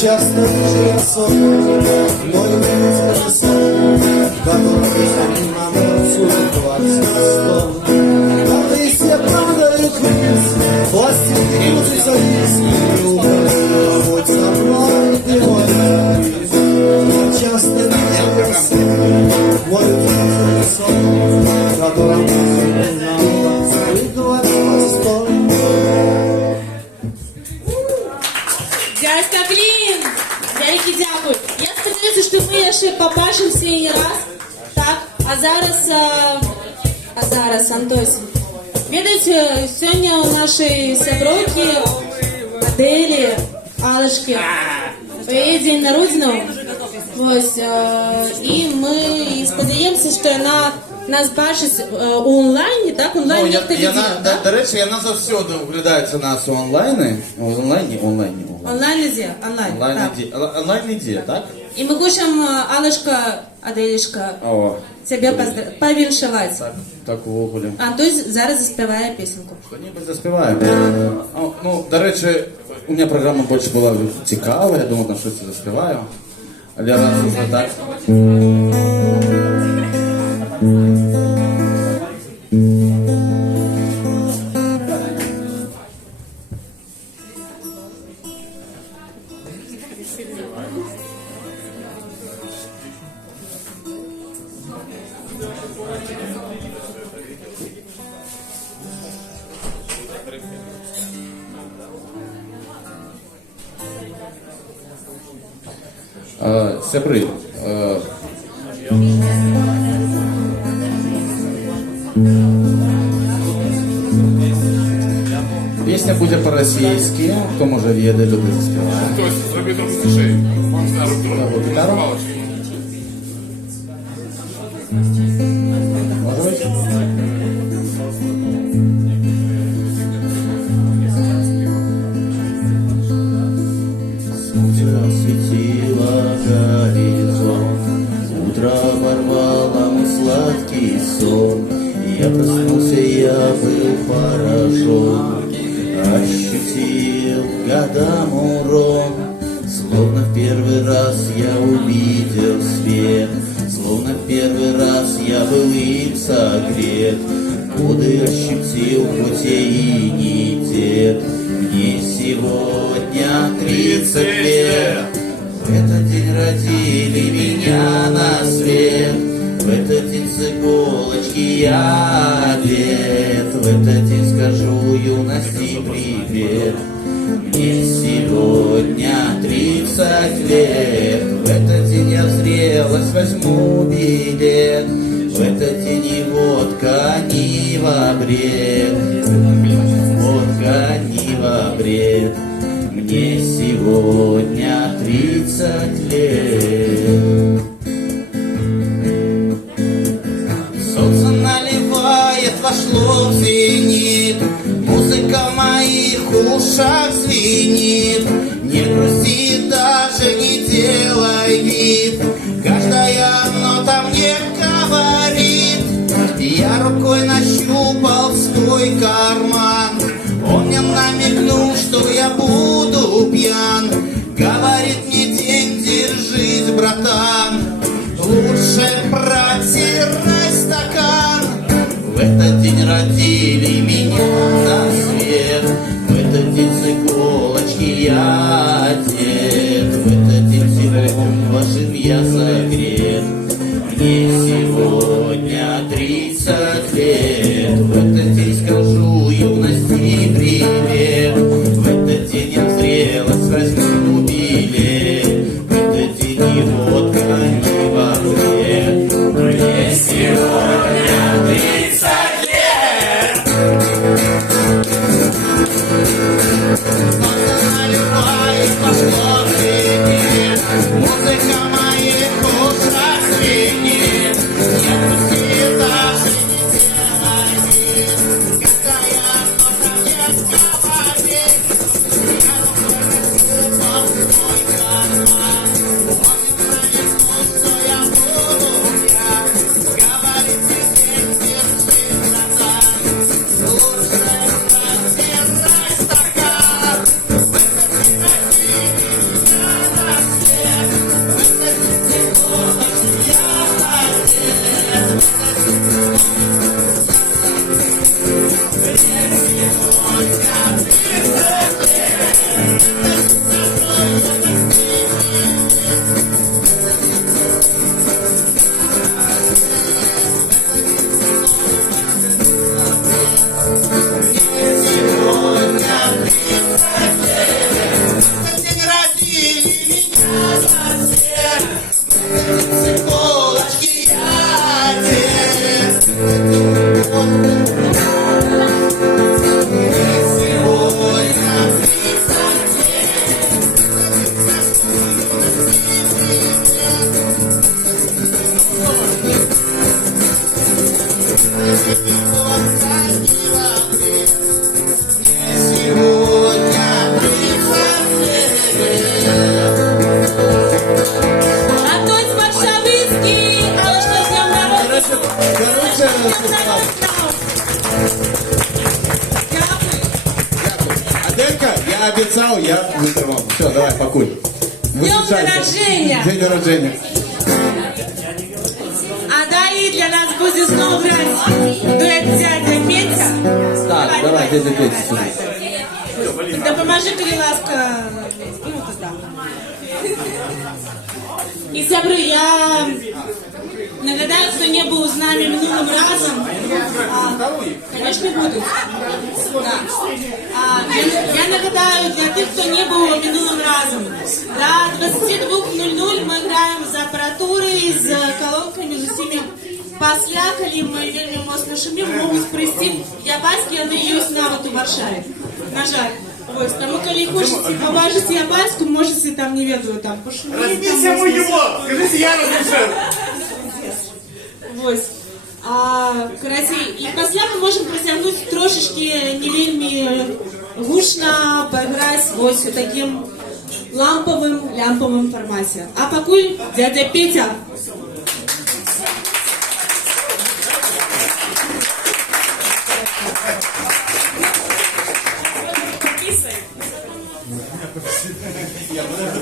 Часто вижу сон, но не вижу сон, который нам танцует 20 а ты все падают вниз, пластинки крутятся вниз, и умрут со мной ты мой. Часто вижу сон, мой вижу сон, который нам танцует 20 Дядька Клін, велике дякую. Я сподіваюся, що ми ще побачимося і не раз. Так, а зараз, Антось. Ведаєте, сьогодні у нашої сябровки Аделі, Алешки, її день народження. Ось, і ми сподіваємося, що вона нас бачить у онлайні, так? Онлайн ніхто не діє, так? До речі, вона завсюди оглядається нас у онлайні. Онлайн Онлайн, іде, так? І ми хочемо, Алешка, Аделішка, тебе повіншувати. Так, ввогулі. Антось зараз заспіває пісеньку. Хто-небудь заспіває. Ну, до речі, у мене програма більше була цікава, я думав, там щось заспіваю. Але раз уже так. Сябри, пісня буде по-російськи, хто може веде, туди заспіває. Тобто, зроби там стишей. Гітару? Може бути? Осветила горизонт, утро оборвало мой сладкий сон. Я проснулся, я был поражен, ощутил годам урон. Словно в первый раз я увидел свет, словно в первый раз я был им согрет. Годы ощутил, хоть я и не дед. Мне сегодня 30 лет. В этот день родили меня на свет. В этот день с иголочки я одет. В этот день скажу юности привет. Мне сегодня 30 лет. В этот день я в зрелость возьму билет. В этот день и водка не во бред. Водка не во бред. Мне сегодня 30 лет. Солнце наливает, вошло в зенит. Музыка в моих ушах звенит. Не грусти, даже не делай вид. Каждая нота мне говорит. Я рукой нащупал свой карман. Он мне намекнул, что я буду пьян. Говорит мне: день, держись, братан. Лучше протирай стакан. В этот день родили меня на свет. В этот день с иголочки я одет. В этот день теплом вашим я согрет. Мне сегодня 30 лет. В этот день скажу юности привет. В этот день я в зрелость возьму билет. В этот день и водка не во вред. Мне сегодня 30 лет. Солнце наливает, пошло в зенит. Музыка в моих ушах звенит. Не грусти, даже не делай вид. Какая нота мне говорит. Я рукой нащупал свой карман. Он мне намекнул, что я буду пьян. Говорит мне: день, держись, братан. Лучше протирай стакан. В этот день родили Аделька, я обіцяв, я витримав. Все, давай, пакуй. народження! День народження. А далі для нас буде знову грати дует дядя Петя. Так, давай, дядя Петя. Давай. Допоможи, будь ласка, ну, туди. І сябры, я нагадаю, кто не был с нами минулым разом. Конечно, будут. Да. Я нагадаю, для тех, кто не был минулым разом, до 22:00 мы играем за аппаратурой, з колонками, з усіми паслякали, мы вельми моцно шумим, могут прийти Ябальський, але ёсць нават у Варшаве. На жаль. Ось, тому, коли хочете побачити Ябальську, можете там, не ведаю, там пошуміти. Разбейся его! Скажите, я разрешил! Ось. Карацей, і пасля ми можемо працягнути трошечки не вельми гучно паграць ось у таким ламповым формате. А пакуль дядя Петя. Я подожду.